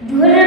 ದೂರ